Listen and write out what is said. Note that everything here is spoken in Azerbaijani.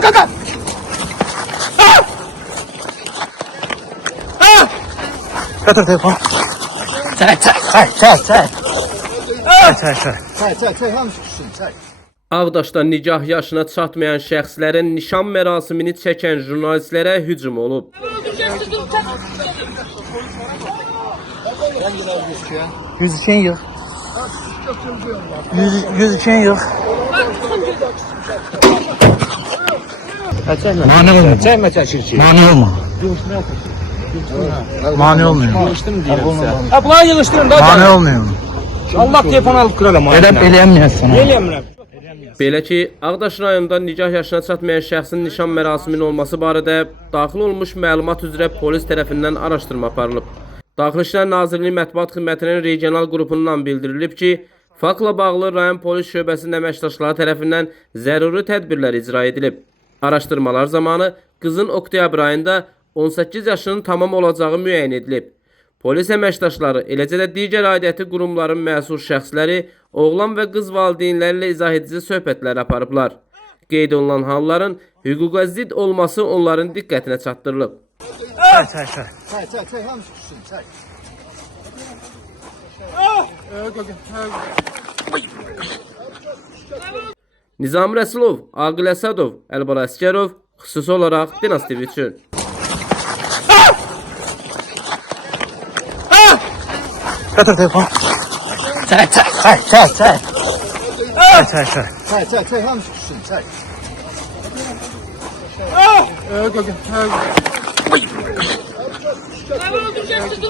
Kalk. Götür telefonu. Çek. Ağdaşda nikah yaşına çatmayan şəxslərin nişan mərasimini çəkən jurnalistlərə hücum olub. Yüzükən yığ. Yüzükən yığ. Mane olma. Çəkmə çəkir ki. Mane olma. Mane olmuyor. Bunları yığışdırın da. Mane olmuyor. Allah telefonu alıp kıralım. Eləyəməyəz sana. Eləyəmirəm. Belə ki, Ağdaş rayonunda nikah yaşına çatmayan şəxsin nişan mərasiminin olması barədə daxil olmuş məlumat üzrə polis tərəfindən araşdırma aparılıb. Daxili İşlər Nazirliyi Mətbuat Xidmətinin regional qrupundan bildirilib ki, faktla bağlı rayon polis şöbəsinin əməkdaşları tərəfindən zəruri tədbirlər icra edilib. Araşdırmalar zamanı qızın oktyabr ayında 18 yaşının tamam olacağı müəyyən edilib. Polis əməkdaşları, eləcə də digər aidiyyəti qurumların məsul şəxsləri oğlan və qız valideynləri ilə izah edici söhbətlər aparıblar. Qeyd olunan halların hüquqa zidd olması onların diqqətinə çatdırılıb. Çək. Nizami Rəsulov, Aqil Əsədov, Əlbala Əskərov, xüsusi olaraq Dinas TV üçün. Götür telefonu. Çek. Ben öldüreceğim sizi.